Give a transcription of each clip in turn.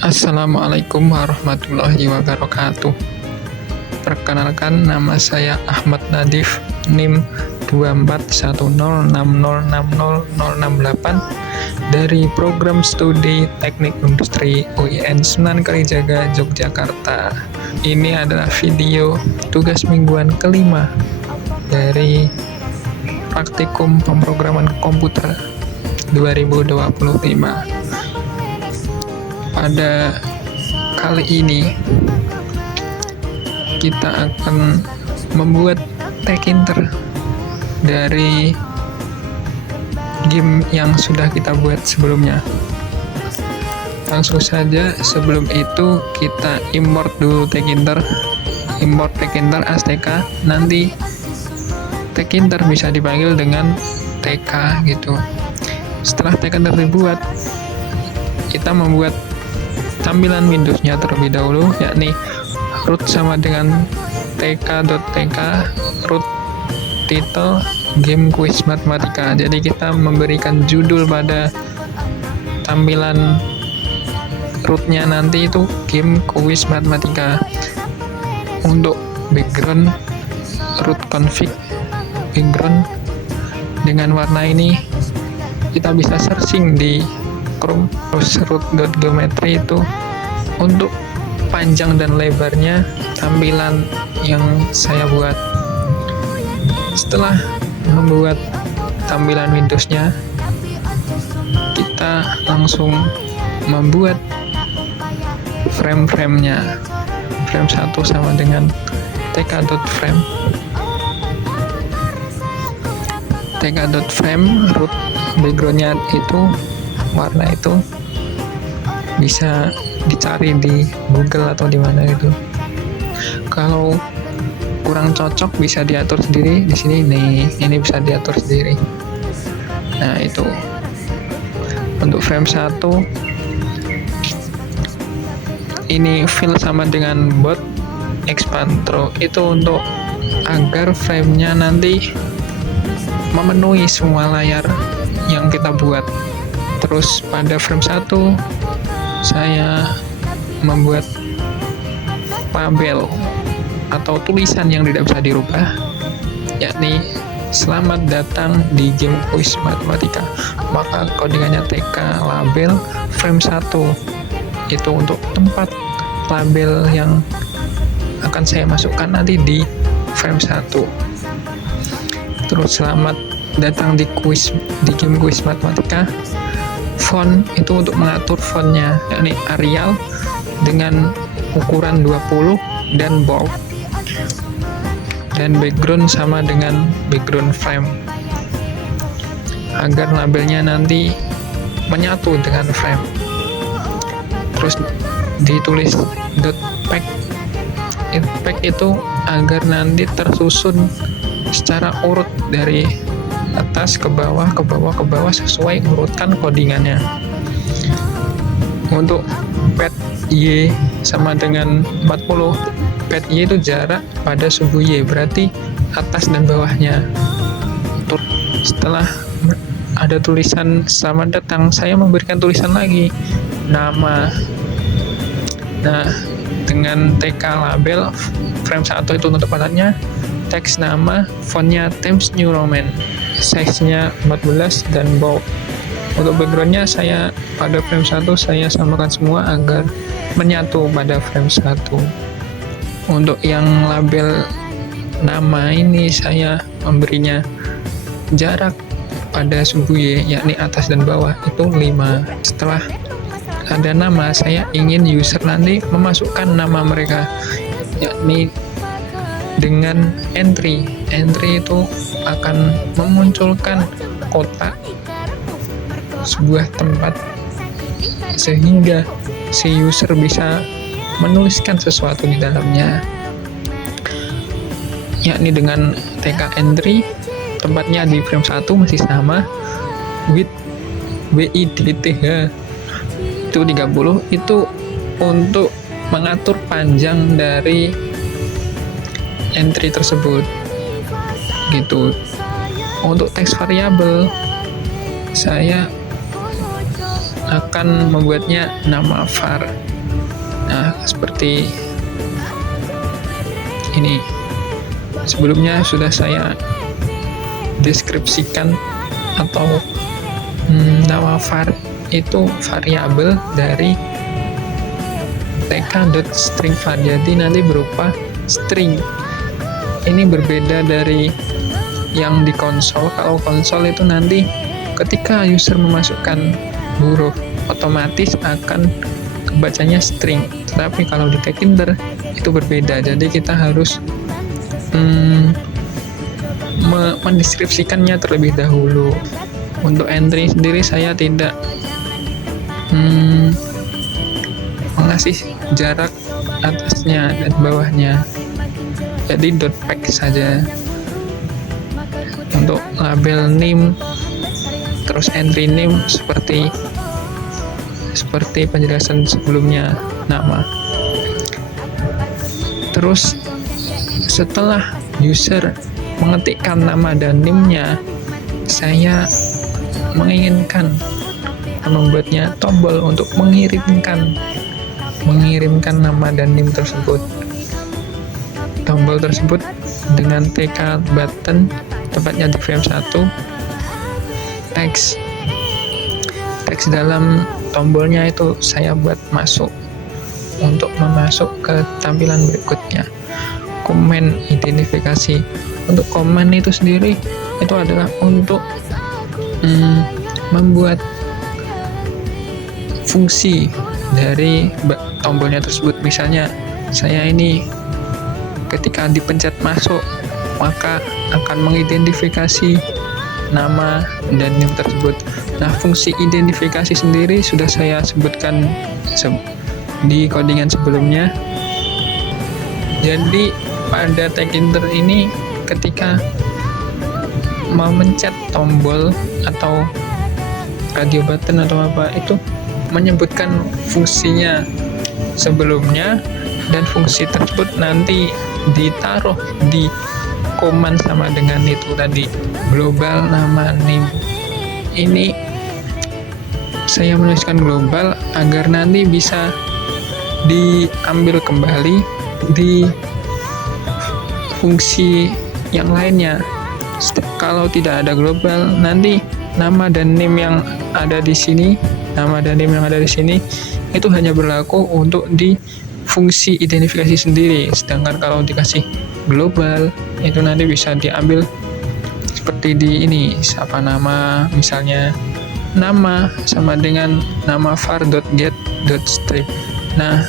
Assalamualaikum warahmatullahi wabarakatuh. Perkenalkan, nama saya Ahmad Nadif, NIM 241060606068 dari Program Studi Teknik Industri UIN Sunan Kalijaga, Yogyakarta. Ini adalah video tugas mingguan kelima dari Praktikum Pemrograman Komputer 2025. Pada kali ini kita akan membuat tekinter dari game yang sudah kita buat sebelumnya. Langsung saja, sebelum itu kita import dulu tekinter, import tekinter ASTK. Nanti tekinter bisa dipanggil dengan TK gitu. Setelah tekinter dibuat, kita membuat tampilan Windows-nya terlebih dahulu, yakni root sama dengan tk.tk root title game quiz matematika. Jadi kita memberikan judul pada tampilan rootnya nanti itu game quiz matematika. Untuk background, root config background dengan warna ini kita bisa searching di Chrome. Terus root.geometry itu untuk panjang dan lebarnya tampilan yang saya buat. Setelah membuat tampilan Windows-nya, kita langsung membuat frame-nya. Frame 1 sama dengan tk.frame. tk.frame root background-nya itu warna itu bisa dicari di Google atau di mana itu. Kalau kurang cocok bisa diatur sendiri di sini nih. Ini bisa diatur sendiri. Nah, itu untuk frame 1 ini fill sama dengan bot expand itu untuk agar frame-nya nanti memenuhi semua layar yang kita buat. Terus pada frame 1 saya membuat label atau tulisan yang tidak bisa dirubah, yakni selamat datang di game quiz matematika. Maka codingannya TK label frame 1 itu untuk tempat label yang akan saya masukkan nanti di frame 1. Terus selamat datang di game quiz matematika. Font itu untuk mengatur fontnya, yakni Arial dengan ukuran 20 dan bold. Dan background sama dengan background frame, agar labelnya nanti menyatu dengan frame. Terus ditulis .pack. Pack itu agar nanti tersusun secara urut dari atas ke bawah ke bawah ke bawah sesuai urutan codingannya. Untuk pad Y sama dengan 40. Pad Y itu jarak pada subu Y, berarti atas dan bawahnya. Setelah ada tulisan selamat datang, saya memberikan tulisan lagi nama. Nah, dengan TK label frame 1 itu untuk tempatannya, teks nama, fontnya Times New Roman, size-nya 14 dan bold. Untuk background-nya saya pada frame 1 saya samakan semua agar menyatu pada frame 1. Untuk yang label nama ini saya memberinya jarak pada subu Y, yakni atas dan bawah itu 5. Setelah ada nama, saya ingin user nanti memasukkan nama mereka, yakni dengan entry itu akan memunculkan kotak sebuah tempat sehingga si user bisa menuliskan sesuatu di dalamnya, yakni dengan TK entry tempatnya di frame 1 masih sama, width width itu 30, itu untuk mengatur panjang dari entry tersebut gitu. Untuk teks variabel saya akan membuatnya nama var. Nah, seperti ini. Sebelumnya sudah saya deskripsikan atau nama var itu variabel dari tk.string_var, jadi nanti berupa string. Ini berbeda dari yang di konsol. Kalau konsol itu nanti ketika user memasukkan huruf otomatis akan kebacanya string, tetapi kalau di Tkinter itu berbeda, jadi kita harus mendeskripsikannya terlebih dahulu. Untuk entry sendiri saya tidak mengasih jarak atasnya dan bawahnya, jadi .pack saja. Untuk label name terus entry name seperti penjelasan sebelumnya, nama. Terus setelah user mengetikkan nama dan name-nya, saya menginginkan membuatnya tombol untuk mengirimkan nama dan name tersebut. Tombol tersebut dengan tk button, tepatnya di frame 1, teks dalam tombolnya itu saya buat masuk untuk memasuk ke tampilan berikutnya. Komen identifikasi. Untuk komen itu sendiri itu adalah untuk membuat fungsi dari tombolnya tersebut. Misalnya saya ini ketika dipencet masuk maka akan mengidentifikasi nama dan name tersebut. Nah, fungsi identifikasi sendiri sudah saya sebutkan di codingan sebelumnya. Jadi pada Tkinter ini ketika mau mencet tombol atau radio button atau apa, itu menyebutkan fungsinya sebelumnya, dan fungsi tersebut nanti ditaruh di command sama dengan itu tadi, global nama name. Ini saya menuliskan global agar nanti bisa diambil kembali di fungsi yang lainnya. Kalau tidak ada global, nanti nama dan name yang ada di sini, itu hanya berlaku untuk di fungsi identifikasi sendiri. Sedangkan kalau dikasih global, itu nanti bisa diambil seperti di ini, siapa nama, misalnya nama sama dengan nama var.get.strip. Nah,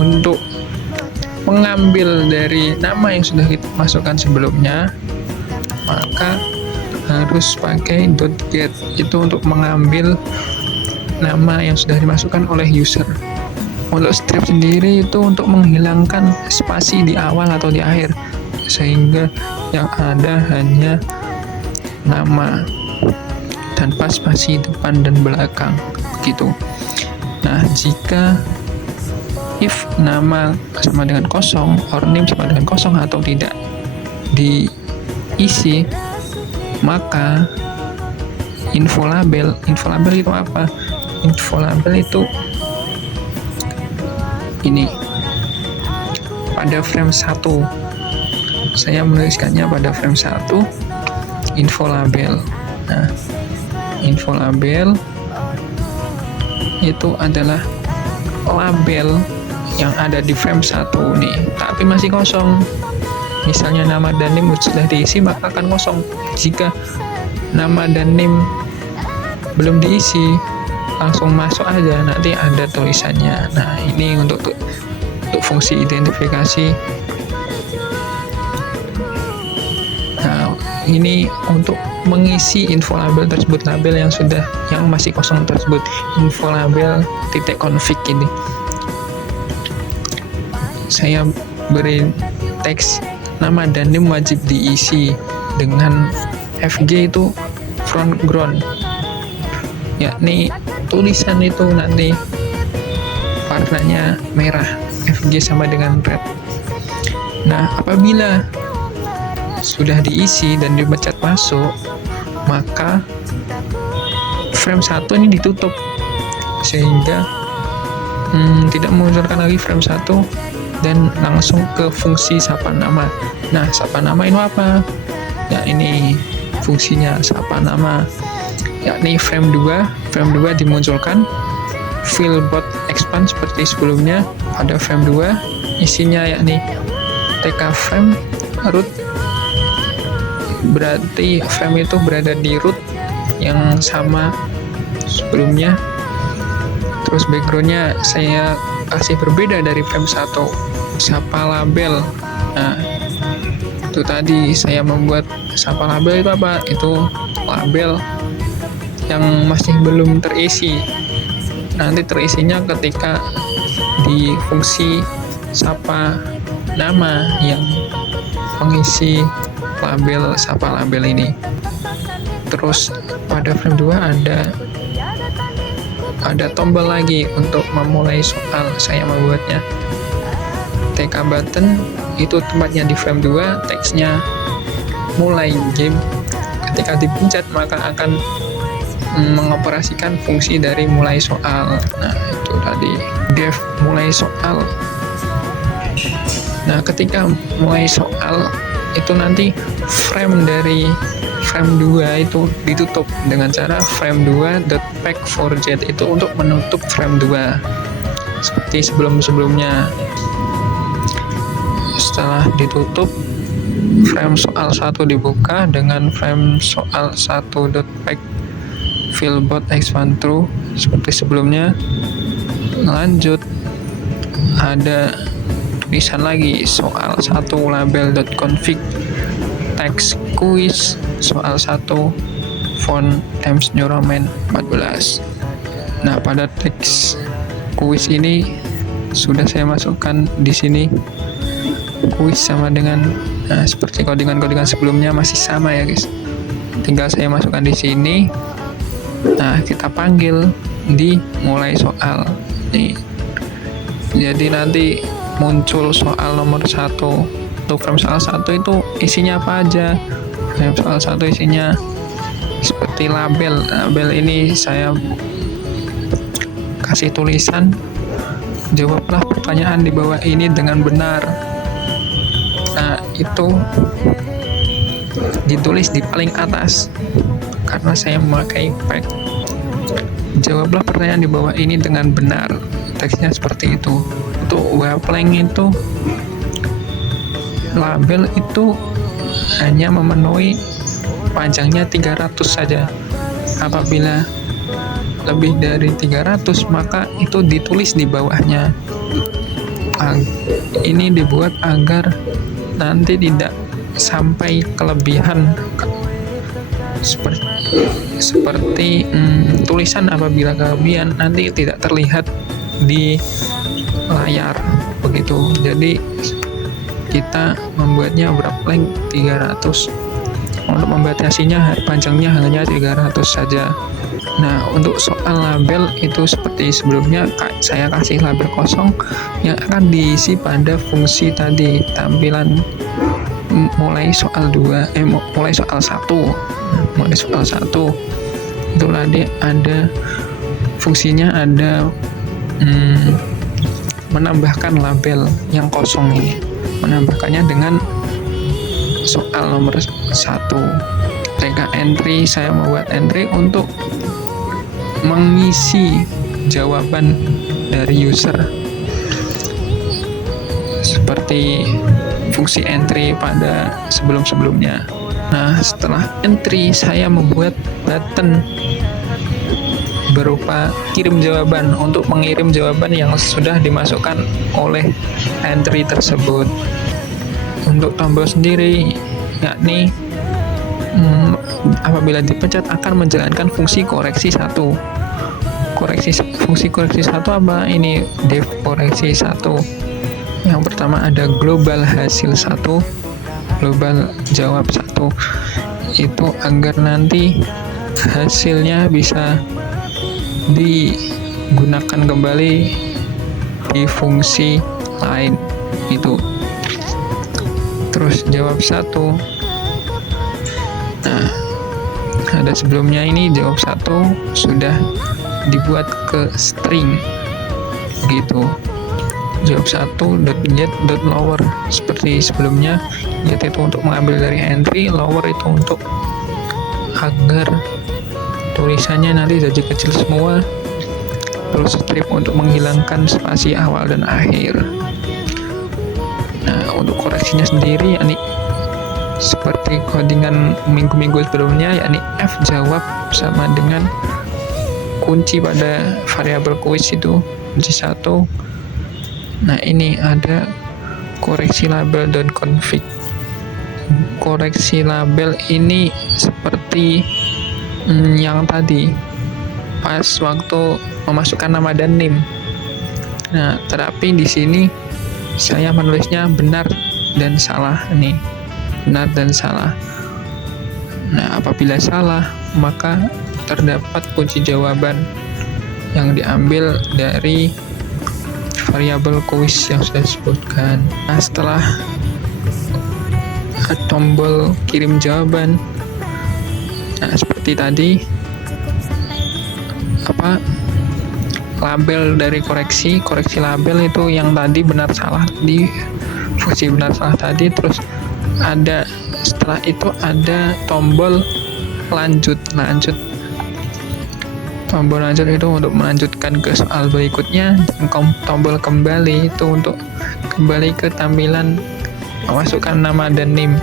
untuk mengambil dari nama yang sudah kita masukkan sebelumnya, maka harus pakai .get, itu untuk mengambil nama yang sudah dimasukkan oleh user. Untuk strip sendiri itu untuk menghilangkan spasi di awal atau di akhir, sehingga yang ada hanya nama tanpa spasi depan dan belakang begitu. Nah, jika if nama sama dengan kosong or name sama dengan kosong atau tidak diisi, maka info label itu apa? Info label itu ini pada frame 1 saya menuliskannya pada frame 1 info label. Nah, info label itu adalah label yang ada di frame 1 nih, tapi masih kosong. Misalnya nama dan name sudah diisi, maka akan kosong. Jika nama dan name belum diisi, langsung masuk aja, nanti ada tulisannya. Nah, ini untuk fungsi identifikasi. Nah, ini untuk mengisi info label tersebut, label yang masih kosong tersebut, info label .config ini. Saya beri teks nama dan name wajib diisi dengan FG itu front ground, yakni tulisan itu nanti warnanya merah, FG sama dengan red. Nah, apabila sudah diisi dan dipencet masuk, maka frame 1 ini ditutup. sehingga tidak memunculkan lagi frame 1 dan langsung ke fungsi sapa nama. Nah, sapa nama ini apa? Ya, ini fungsinya sapa nama, yakni frame 2 dimunculkan, fill bot expand seperti sebelumnya pada frame 2, isinya yakni tk frame root, berarti frame itu berada di root yang sama sebelumnya. Terus backgroundnya saya kasih berbeda dari frame 1, sapa label. Nah, itu tadi saya membuat sapa label itu apa? Itu label yang masih belum terisi. Nanti terisinya ketika di fungsi sapa nama yang mengisi label sapa label ini. Terus pada frame 2 ada tombol lagi untuk memulai soal. Saya membuatnya TK button, itu tempatnya di frame 2, teksnya mulai game. Ketika dipencet maka akan mengoperasikan fungsi dari mulai soal. Nah, itu tadi def mulai soal. Nah, ketika mulai soal itu nanti frame dari frame 2 itu ditutup dengan cara frame 2.pack4z itu untuk menutup frame 2 seperti sebelum-sebelumnya. Setelah ditutup, frame soal 1 dibuka dengan frame soal 1.pack fill bot expand true seperti sebelumnya. Lanjut, ada tulisan lagi soal 1 label.config text quiz soal 1 font Times New Roman 14. Nah, pada teks quiz ini sudah saya masukkan di sini. Quiz sama dengan seperti codingan-codingan sebelumnya masih sama ya guys. Tinggal saya masukkan di sini. Nah, kita panggil di mulai soal. Nih. Jadi nanti muncul soal nomor 1. Untuk frame soal 1 itu isinya apa aja? Frame soal 1 isinya seperti label. Label ini saya kasih tulisan, jawablah pertanyaan di bawah ini dengan benar. Nah, itu ditulis di paling atas karena saya memakai pack. Jawablah pertanyaan di bawah ini dengan benar. Teksnya seperti itu. Untuk wavelength itu, label itu hanya memenuhi panjangnya 300 saja. Apabila lebih dari 300 maka itu ditulis di bawahnya. Ini dibuat agar nanti tidak sampai kelebihan seperti tulisan apabila kelebihan nanti tidak terlihat di layar begitu. Jadi kita membuatnya wavelength 300. Untuk membatasinya panjangnya hanya 300 saja. Nah, untuk soal label itu seperti sebelumnya saya kasih label kosong yang akan diisi pada fungsi tadi, tampilan mulai soal 2, mulai soal 1. Mulai soal 1 itu tadi ada fungsinya, ada menambahkan label yang kosong ini. Menambahkannya dengan soal nomor 1. TK entry, saya membuat entry untuk mengisi jawaban dari user seperti fungsi entry pada sebelum-sebelumnya. Nah, setelah entry saya membuat button berupa kirim jawaban untuk mengirim jawaban yang sudah dimasukkan oleh entry tersebut. Untuk tombol sendiri yakni apabila dipencet akan menjalankan fungsi koreksi 1. Fungsi koreksi 1 apa? Ini def koreksi 1. Yang pertama ada global hasil 1, global jawab 1. Itu agar nanti hasilnya bisa digunakan kembali di fungsi lain itu. Terus jawab 1. Nah, ada sebelumnya ini jawab 1 sudah dibuat ke string gitu. Jawab 1.get.lower seperti sebelumnya. Get itu untuk mengambil dari entry, lower itu untuk agar tulisannya nanti jadi kecil semua, terus strip untuk menghilangkan spasi awal dan akhir. Nah, untuk koreksinya sendiri yakni seperti codingan minggu-minggu sebelumnya, yakni F jawab sama dengan kunci pada variabel quiz itu, kunci 1. Nah, ini ada koreksi label dan config. Koreksi label ini seperti yang tadi pas waktu memasukkan nama dan NIM. Nah, tetapi di sini saya menulisnya benar dan salah nih. Benar dan salah. Nah, apabila salah, maka terdapat kunci jawaban yang diambil dari variabel quiz yang sudah disebutkan. Nah, setelah tombol kirim jawaban, nah seperti tadi label dari koreksi label itu yang tadi benar salah di fungsi benar salah tadi, terus ada setelah itu ada tombol lanjut. Tombol lanjut itu untuk melanjutkan ke soal berikutnya, dan tombol kembali itu untuk kembali ke tampilan memasukkan nama dan NIM.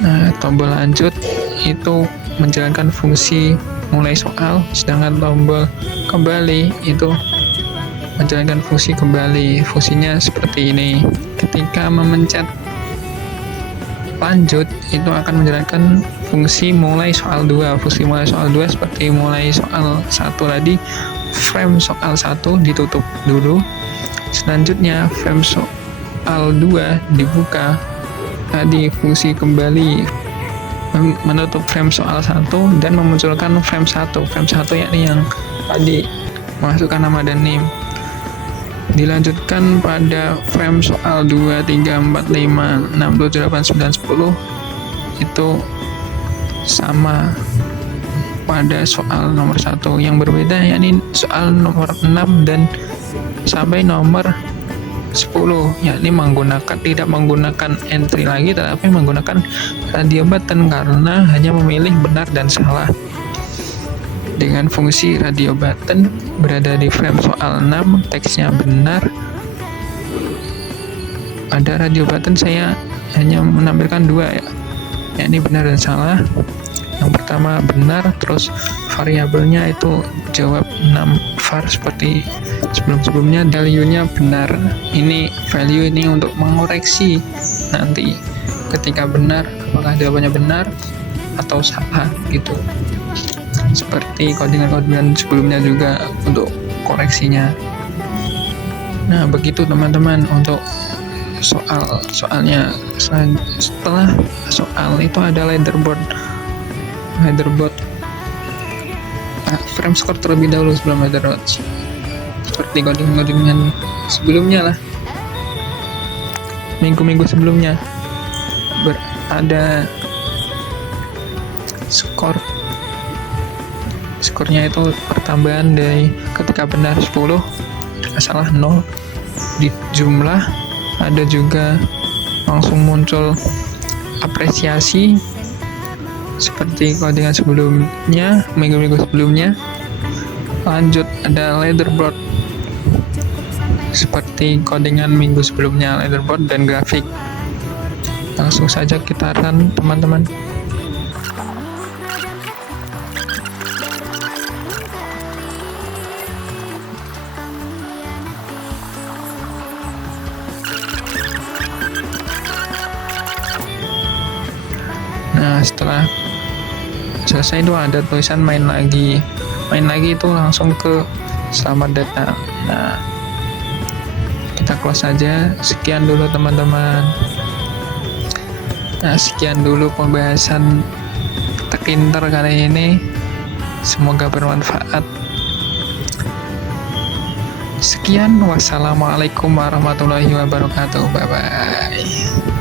Nah, tombol lanjut itu menjalankan fungsi mulai soal, sedangkan tombol kembali itu menjalankan fungsi kembali. Fungsinya seperti ini. Ketika memencet lanjut, itu akan menjalankan fungsi mulai soal 2. Fungsi mulai soal 2 seperti mulai soal 1 tadi, frame soal 1 ditutup dulu. Selanjutnya frame soal 2 dibuka. Tadi fungsi kembali menutup frame soal 1 dan memunculkan frame 1. Frame 1 yakni yang tadi masukkan nama dan NIM. Dilanjutkan pada frame soal 2, 3, 4, 5, 6, 7, 8, 9, 10 itu sama pada soal nomor 1. Yang berbeda yakni soal nomor 6 dan sampai nomor 10, yakni tidak menggunakan entry lagi, tetapi menggunakan radio button karena hanya memilih benar dan salah. Dengan fungsi radio button berada di frame soal 6, teksnya benar. Pada radio button saya hanya menampilkan 2 ya, yakni benar dan salah. Yang pertama benar, terus variabelnya itu jawab 6 var seperti sebelum-sebelumnya, value-nya benar. Ini value ini untuk mengoreksi nanti ketika benar, apakah jawabannya benar atau salah gitu. Seperti codingan-codingan sebelumnya juga untuk koreksinya. Nah, begitu teman-teman untuk soalnya. Setelah soal itu ada leaderboard. Frame score terlebih dahulu sebelum leaderboard. Seperti codingan sebelumnya lah, minggu-minggu sebelumnya ada skornya itu pertambahan dari ketika benar 10, salah 0 di jumlah. Ada juga langsung muncul apresiasi seperti codingan sebelumnya, minggu-minggu sebelumnya. Lanjut ada leaderboard seperti codingan minggu sebelumnya, leaderboard dan grafik. Langsung saja kita run teman-teman. Nah, setelah selesai itu ada tulisan main lagi itu langsung ke selamat datang. Nah, kita close saja. Sekian dulu teman-teman. Nah, sekian dulu pembahasan Tekinter kali ini. Semoga bermanfaat. Sekian, wassalamualaikum warahmatullahi wabarakatuh. Bye bye.